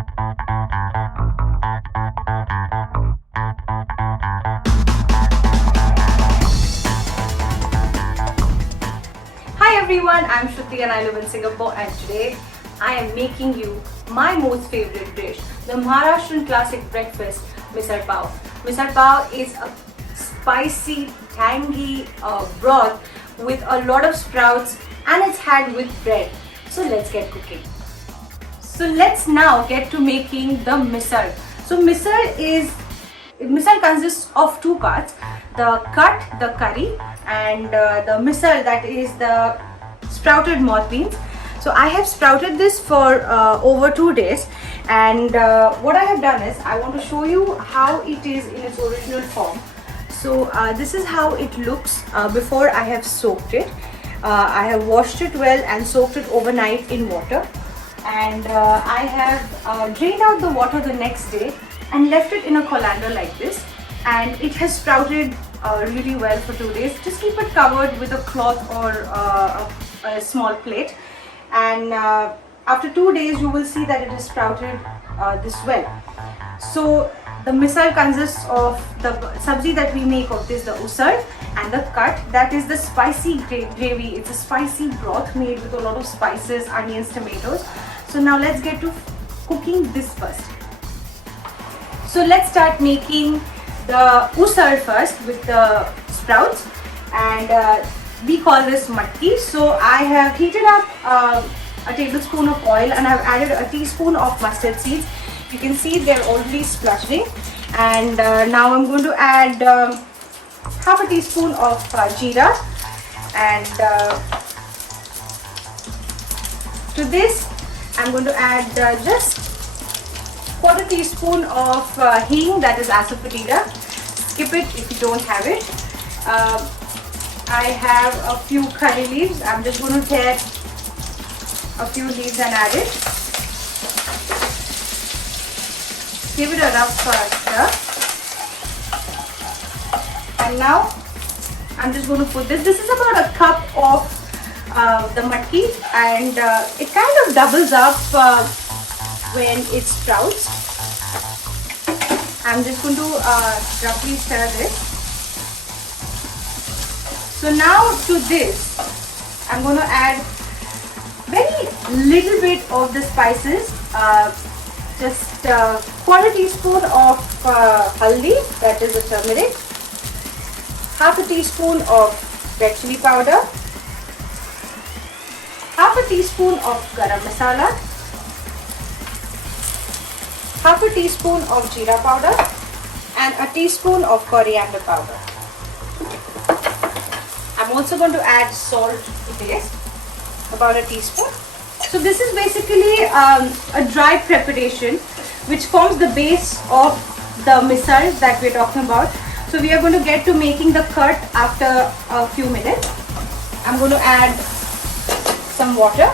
Hi everyone, I'm Shruti and I live in Singapore, and today I am making you my most favorite dish, the Maharashtrian classic breakfast, Misal Pav. Misal Pav is a spicy, tangy broth with a lot of sprouts, and it's had with bread. So let's get cooking. So let's now get to making the misal. So misal consists of two parts: the cut, the curry, and the misal, that is the sprouted moth beans. So I have sprouted this for over 2 days, and what I have done is I want to show you how it is in its original form. So this is how it looks before I have soaked it. I have washed it well and soaked it overnight in water, and I have drained out the water the next day and left it in a colander like this, and it has sprouted really well for 2 days. Just keep it covered with a cloth or a small plate, and after 2 days you will see that it has sprouted this well. So the misal consists of the sabzi that we make of this, the usal, and the cut, that is the spicy gravy. It's a spicy broth made with a lot of spices, onions, tomatoes. So now let's get to cooking this first. So let's start making the usal first with the sprouts, and we call this matki. So I have heated up a tablespoon of oil, and I've added a teaspoon of mustard seeds. You can see they're already spluttering, and now I'm going to add half a teaspoon of jeera, and to this I'm going to add just quarter teaspoon of hing, that is asafoetida. Skip it if you don't have it. I have a few curry leaves. I'm just going to tear a few leaves and add it. Give it a rough stir. And now I'm just going to put this. This is about a cup of the matki, and it kind of doubles up when it sprouts. I'm just going to roughly stir this. So now to this I'm going to add very little bit of the spices, just quarter teaspoon of haldi, that is the turmeric, half a teaspoon of red chili powder, half a teaspoon of garam masala, half a teaspoon of jeera powder, and a teaspoon of coriander powder. I'm also going to add salt to taste, about a teaspoon. So this is basically a dry preparation which forms the base of the misal that we're talking about. So we are going to get to making the cut after a few minutes. I'm going to add some water,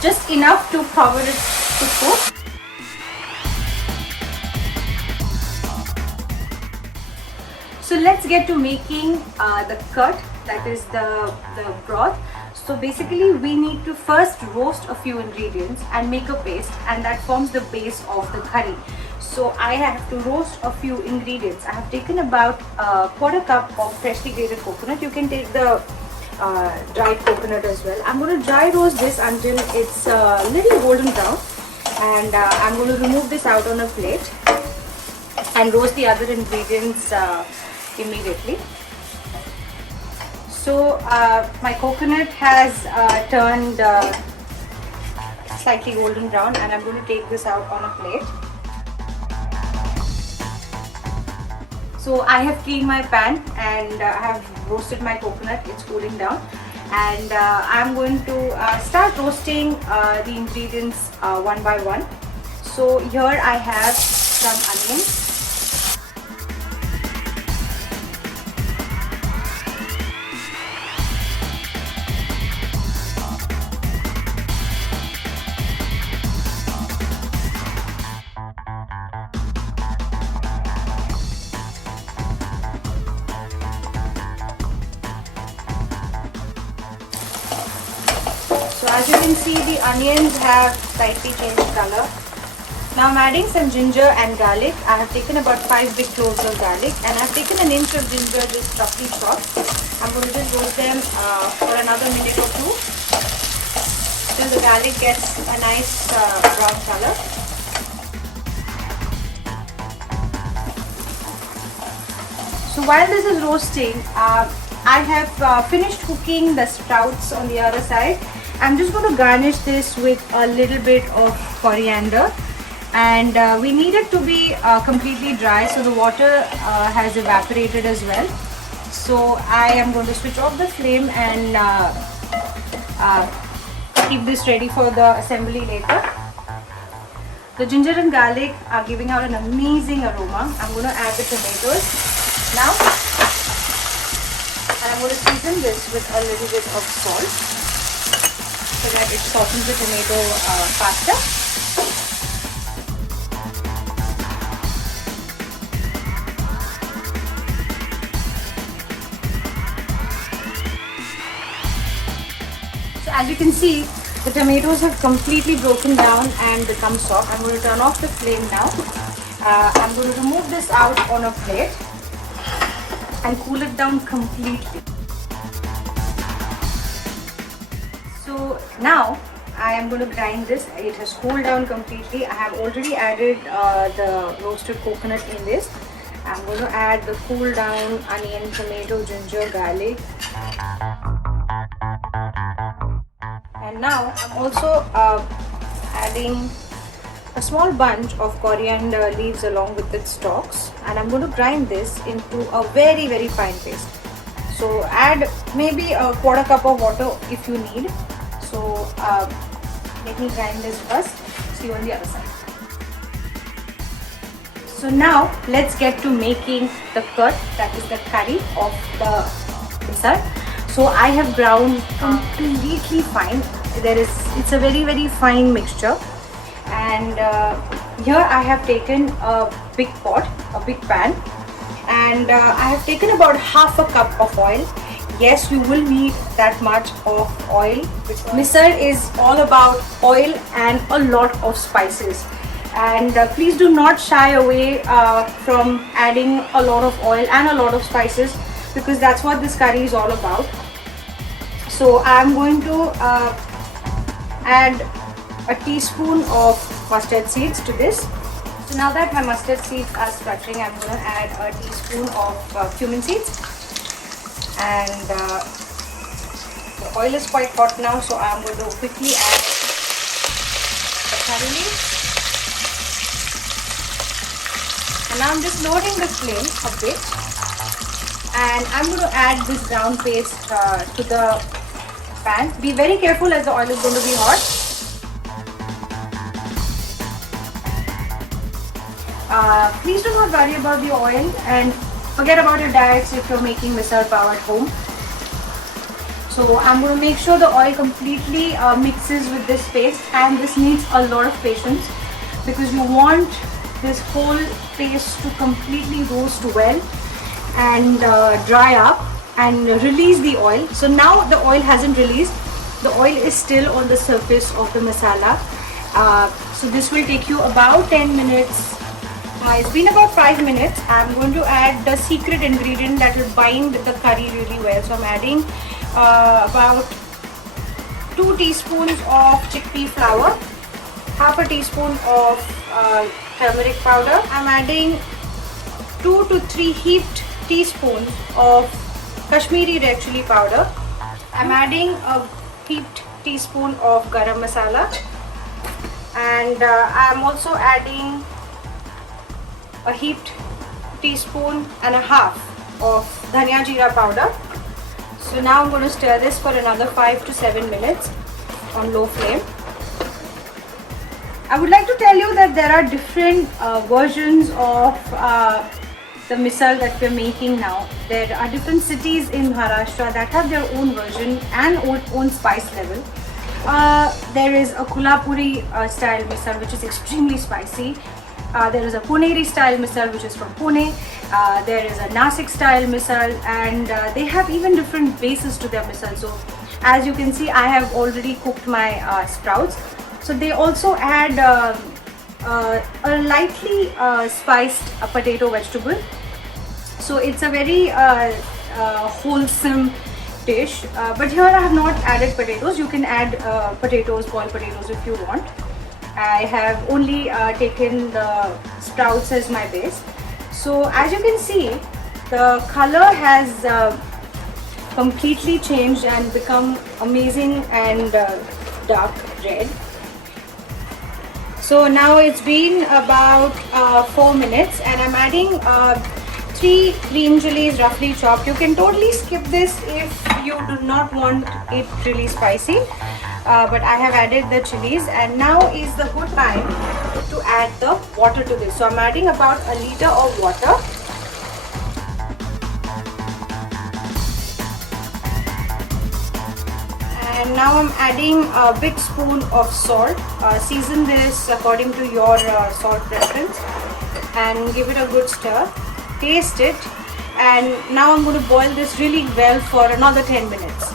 just enough to cover it to cook. So let's get to making the cut, that is the broth. So basically we need to first roast a few ingredients and make a paste, and that forms the base of the curry. So I have to roast a few ingredients. I have taken about a quarter cup of freshly grated coconut. You can take the dried coconut as well. I'm going to dry roast this until it's a little golden brown, and I'm going to remove this out on a plate and roast the other ingredients immediately. So my coconut has turned slightly golden brown, and I'm going to take this out on a plate. So I have cleaned my pan, and I have roasted my coconut. It's cooling down, and I'm going to start roasting the ingredients one by one. So here I have some onions, So as you can see, the onions have slightly changed color. Now I'm adding some ginger and garlic. I have taken about 5 big cloves of garlic, and I've taken an inch of ginger just roughly chopped. I'm going to just roast them for another minute or two till the garlic gets a nice brown color. So while this is roasting, I have finished cooking the sprouts on the other side. I'm just going to garnish this with a little bit of coriander. And we need it to be completely dry, so the water has evaporated as well. So I am going to switch off the flame and keep this ready for the assembly later. The ginger and garlic are giving out an amazing aroma. I'm going to add the tomatoes now, and I'm going to season this with a little bit of salt so that it softens the tomato faster. As you can see, the tomatoes have completely broken down and become soft. I'm going to turn off the flame now. I'm going to remove this out on a plate and cool it down completely. So now I am going to grind this. It has cooled down completely. I have already added the roasted coconut in this. I'm going to add the cooled down onion, tomato, ginger, garlic. And now I'm also adding a small bunch of coriander leaves along with its stalks, and I'm going to grind this into a very, very fine paste. So add maybe a quarter cup of water if you need. So let me grind this first. See you on the other side. So now let's get to making the curd, that is the curry of the misal. So I have ground completely fine. It's a very, very fine mixture, and here I have taken a big pot, a big pan, and I have taken about half a cup of oil. Yes, you will need that much of oil. Misal is all about oil and a lot of spices, and please do not shy away from adding a lot of oil and a lot of spices, because that's what this curry is all about. So I'm going to add a teaspoon of mustard seeds to this. So now that my mustard seeds are spluttering, I'm going to add a teaspoon of cumin seeds. And the oil is quite hot now, so I'm going to quickly add the curry leaves. And now I'm just lowering the flame a bit. And I'm going to add this brown paste to the pan. Be very careful as the oil is going to be hot. Please do not worry about the oil and forget about your diets if you're making misal pav at home. So I'm going to make sure the oil completely mixes with this paste, and this needs a lot of patience because you want this whole paste to completely roast well and dry up and release the oil. So now the oil hasn't released, the oil is still on the surface of the masala. So this will take you about 10 minutes. It's been about 5 minutes. I'm going to add the secret ingredient that will bind the curry really well. So I'm adding about 2 teaspoons of chickpea flour, half a teaspoon of turmeric powder. I'm adding 2 to 3 heaped teaspoons of Kashmiri red chili powder. I'm adding a heaped teaspoon of garam masala, and I'm also adding a heaped teaspoon and a half of dhania jeera powder. So now I'm going to stir this for another 5 to 7 minutes on low flame. I would like to tell you that there are different versions of the misal that we're making now. There are different cities in Maharashtra that have their own version and own spice level. There is a Kolhapuri style misal which is extremely spicy. There is a Puneri style misal which is from Pune. There is a Nasik style misal, and they have even different bases to their misal. So as you can see, I have already cooked my sprouts. So they also add a lightly spiced potato vegetable. So it's a very wholesome dish, but here I have not added potatoes. You can add potatoes, boiled potatoes if you want. I have only taken the sprouts as my base. So as you can see, the color has completely changed and become amazing and dark red. So now it's been about 4 minutes, and I'm adding 3 green chilies roughly chopped. You can totally skip this if you do not want it really spicy, but I have added the chilies, and now is the good time to add the water to this. So I'm adding about a liter of water. And now I'm adding a big spoon of salt. Season this according to your salt preference and give it a good stir. Taste it, and now I'm going to boil this really well for another 10 minutes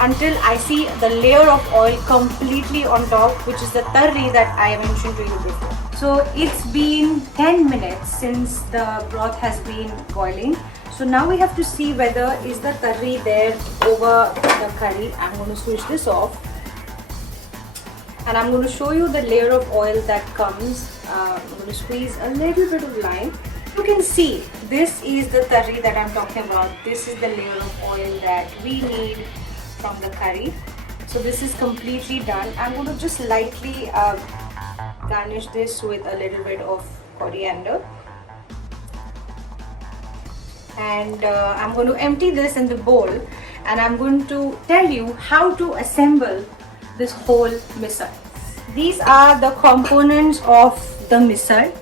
until I see the layer of oil completely on top, which is the tarri that I mentioned to you before. So it's been 10 minutes since the broth has been boiling. So now we have to see whether is the tarri there over the curry. I'm going to switch this off, and I'm going to show you the layer of oil that comes. I'm going to squeeze a little bit of lime. You can see this is the tarri that I'm talking about. This is the layer of oil that we need from the curry. So this is completely done. I'm going to just lightly garnish this with a little bit of coriander. And I'm going to empty this in the bowl, and I'm going to tell you how to assemble this whole misal. These are the components of the misal,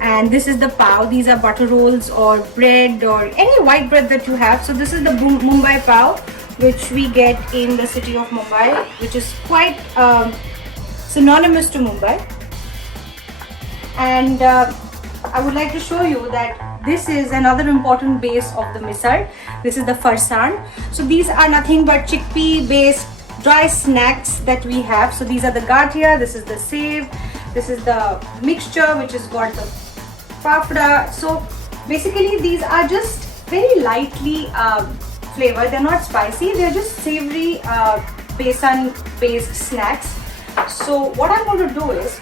and this is the pav. These are butter rolls or bread or any white bread that you have. So this is the Mumbai pav, which we get in the city of Mumbai, which is quite synonymous to Mumbai. And I would like to show you that this is another important base of the misal. This is the farsan. So these are nothing but chickpea based dry snacks that we have. So these are the gathia, this is the save, this is the mixture which has got the fibre. So basically these are just very lightly flavored. They're not spicy, they're just savory besan based snacks. So what I'm going to do is,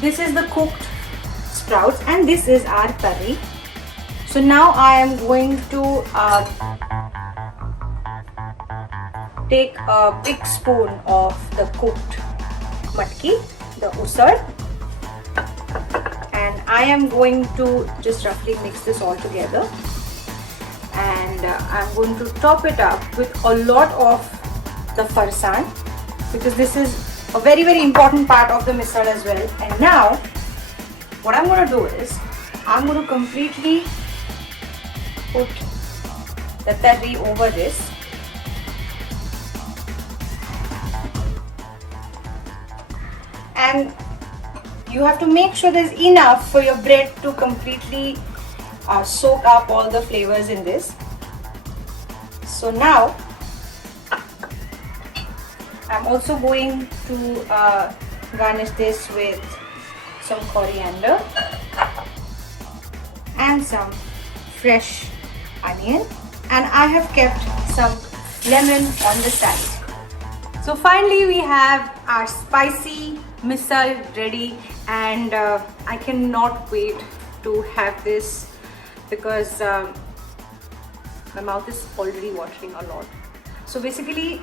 this is the cooked sprouts and this is our curry. So now I am going to take a big spoon of the cooked matki, the usal, and I am going to just roughly mix this all together, and I'm going to top it up with a lot of the farsan, because this is a very important part of the misal as well. And now what I'm going to do is, I'm going to completely put the tarri over this. And you have to make sure there's enough for your bread to completely soak up all the flavors in this. So now I'm also going to garnish this with some coriander and some fresh onion, and I have kept some lemon on the side. So finally we have our spicy misal ready, and I cannot wait to have this, because my mouth is already watering a lot. So basically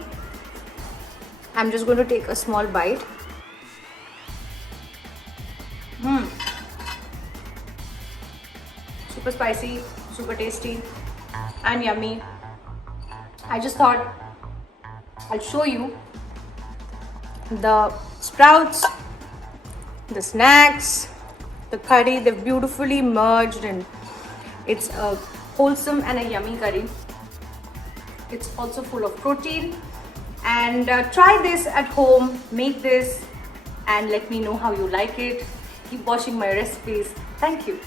I'm just going to take a small bite. Super spicy, super tasty and yummy. I just thought I'll show you the sprouts, the snacks, the curry. They've beautifully merged, and it's a wholesome and a yummy curry. It's also full of protein, and try this at home, make this and let me know how you like it. Keep watching my recipes. Thank you.